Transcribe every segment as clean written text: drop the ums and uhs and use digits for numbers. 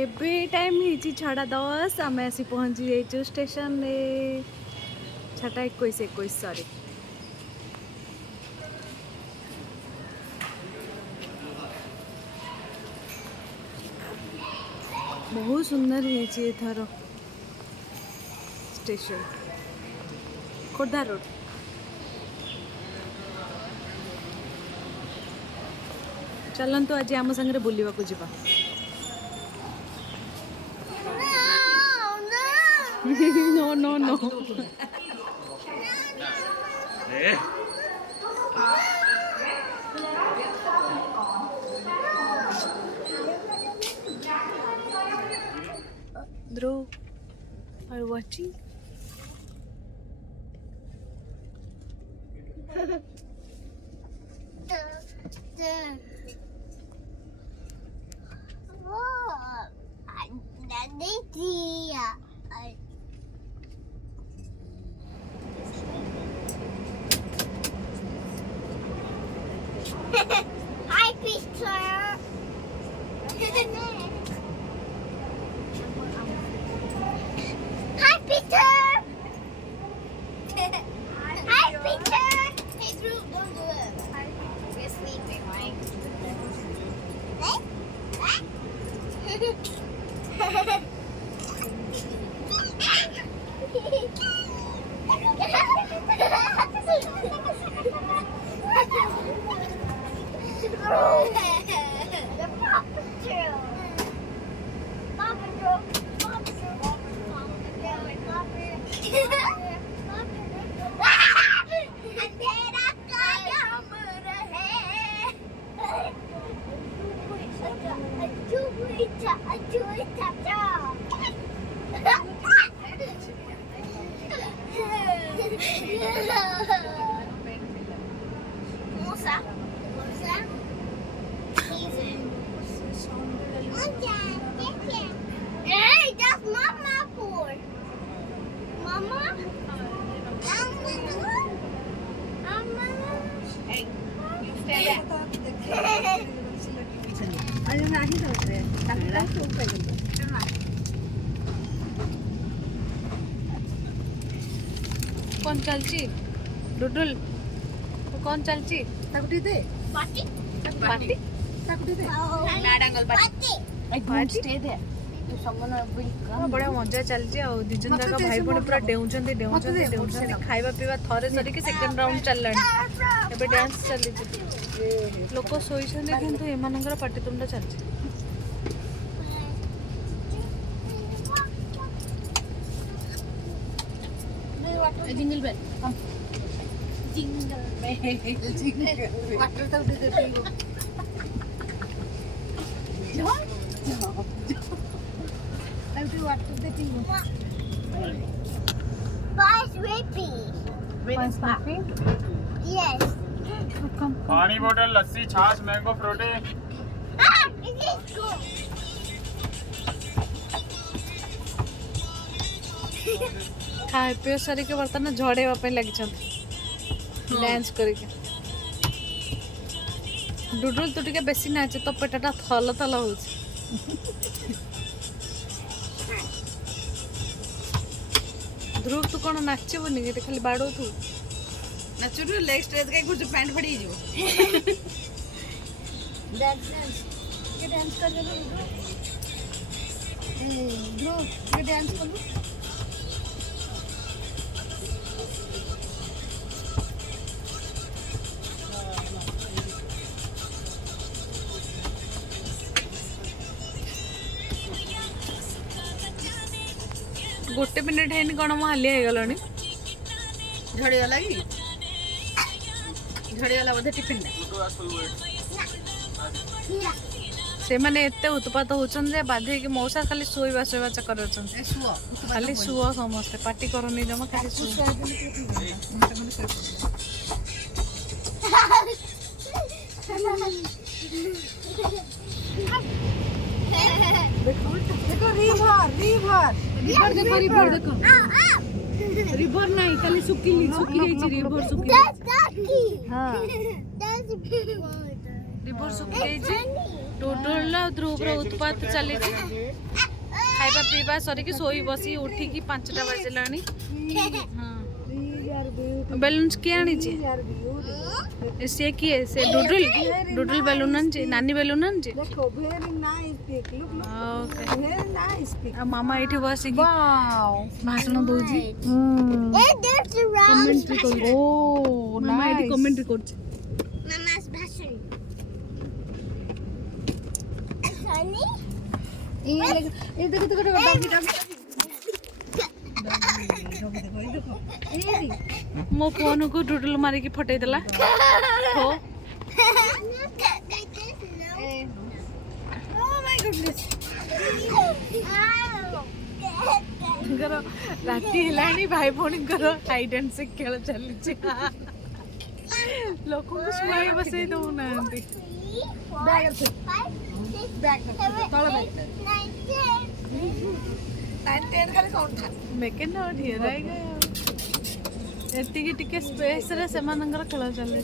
एबे टाइम ही 6:10 आम आसी पहुँची जाइए स्टेशन रे 6:21 सॉरी। बहुत सुंदर है एथर स्टेशन खोर्धा रोड। चलतु आज आम संगे बुलवा को जीवा। No no no Drew, are you watching? Hi, Peter. Hi, Peter. Hi, Peter. Hey, Drew, don't do it. We're sleeping, right? The Papa Drew. Papa Drew. Papa Drew. अंधेरा कायम रहे। Musa. Musa. Hey, that's Mama for. Mama? Mama? Hey, you stay there. कौन चलची डुडुल कौन चलची ताकुटी दे Party? Party ताकुटी दे Nadangal party. Stay दे बड़ा मजा चलची आ दिजन जाका भाई बने पूरा डेउचंती डेउचंती डेउचंती खाइबा पीवा थरे सरी के सेकंड राउंड चललानी एबे डांस चली लोक सोइछन किंतु एमानकर पार्टी तुमटा चलची जिंगल बेल कम जिंगल बेल जिंगल वाटर तक दे देती हो जाओ जाओ तब तो वाटर देती हो Bus whippy. Yes. पानी बोतल लस्सी छाछ mango Frooti Ah, it is good. खाए पियो सारी के बर्तन झड़ेवा पे लगी डांस करके डुडुल तू टिके बेसी नाचे तो पेटटा थल थल हो ध्रुव तू कौन नाचबुनि कि खाली बाड़ो तू नाचुरु लेग स्ट्रेच के कुछ पैंट फड़ी जीवो डांस डांस के डांस कर दे ध्रुव के डांस कर लो गोटे मिनिट है कौन मो हालिया हो गलानी झड़ीगला कि झड़ीगला बोधे टिफिन से माने एते उत्पात होचन जे बाधे कि मौसा खाली सोइबा सोइबा चक्कर होचन सुओ खाली सुओ समस्त पार्टी करनी जमा खाली सुओ देखो रिवर रिवर रिवर देखो रिवर देखो रिवर नहीं खाली सुखी जाइछि रिवर सुखी That's Ducky. हां That's रिवर सुखी जाइछि डुडुल ध्रुव उत्पात चली खाइबा पीवा सरिकी सोई बसी उठिकी 5टा बजलानी बेलून्स किए आनी से किए से डुडुल बेलून आनी नानी बेलून आनी देखो very nice pic. Look very nice pic. मामा एठी बसिकी भाषण दउजी There's a round कमेंट्री कर Oh, मामा एठी nice. कमेंट्री करछ Mama's passion. Sunny? ये देखो देखो डॉगी मो फोन को डुडुल मारी की फटै देला हो Look at like this. No. Oh my goodness. कर राती हेलानी भाई भौणी कर हाइड एंड सीक खेल चली लोक को सुनाई बसे दो नांती Bag of 5, 6, bag 7, 8, 9, 10. 10 खाली काउंट था. मेके नॉट हियर आई गयो एतिकी टिके स्पेस रे सेमानंगर खेल चले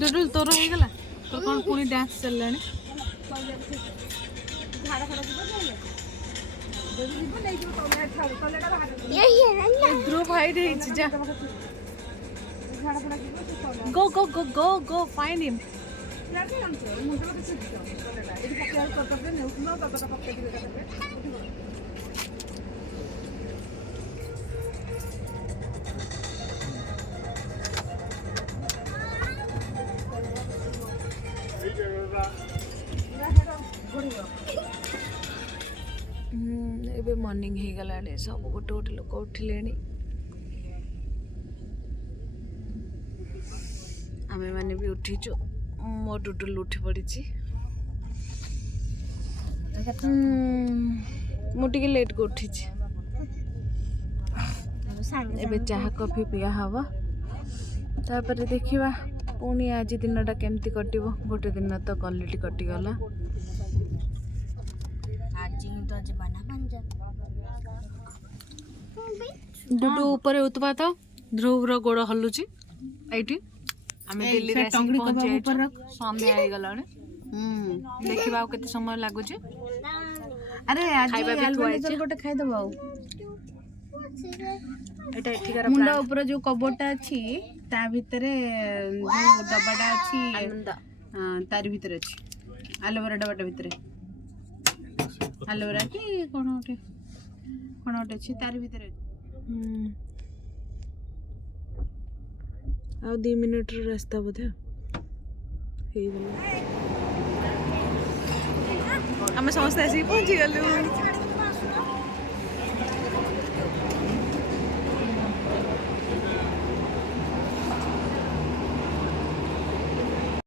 डुडुल तोर हो गला तो कोन पुनी डांस चललानी You're here, I know. Dhruv hide है जा go go go go go find him ଏବେ ମର୍ଣ୍ଣିଂ ହେଇଗଲାଣି ସବୁ ଗୋଟେ ଗୋଟେ ଲୋକ ଉଠିଲେଣି ଆମେମାନେ ବି ଉଠିଛୁ ମୋ ଡୁଡୁଲ ଉଠି ପଡ଼ିଛି ମୁଁ ଟିକେ ଲେଟ୍କୁ ଉଠିଛି ଏବେ ଚାହା କଫି ପିଆ ହବ ତାପରେ ଦେଖିବା ପୁଣି ଆଜି ଦିନଟା କେମିତି କଟିବ ଗୋଟେ ଦିନ ତ କଲିଟି କଟିଗଲା डुडू ऊपर उतवा तो ध्रुव रो गोड़ हल्लुची एठी हमें दिल्ली रे आसी पहुंचे संध्या आइ गलाने देखिबा केते समय लागु छी अरे आज खाइबा भी थुआ एल्बेनिजर गोटे खाइ दबाओ एटा एठिकार मुंडा ऊपर जो कबोटा अछि ता भितरे जो डब्बाटा अछि आनंद तार भितरे अछि एलोवेरा डब्बाटा भितरे एलोवेरा की कोन ओटे अछि तार भितरे आ 2 मिनिट रो रास्ता बोधे हे गलो हमें समझते ऐसे ही पहुंच गलु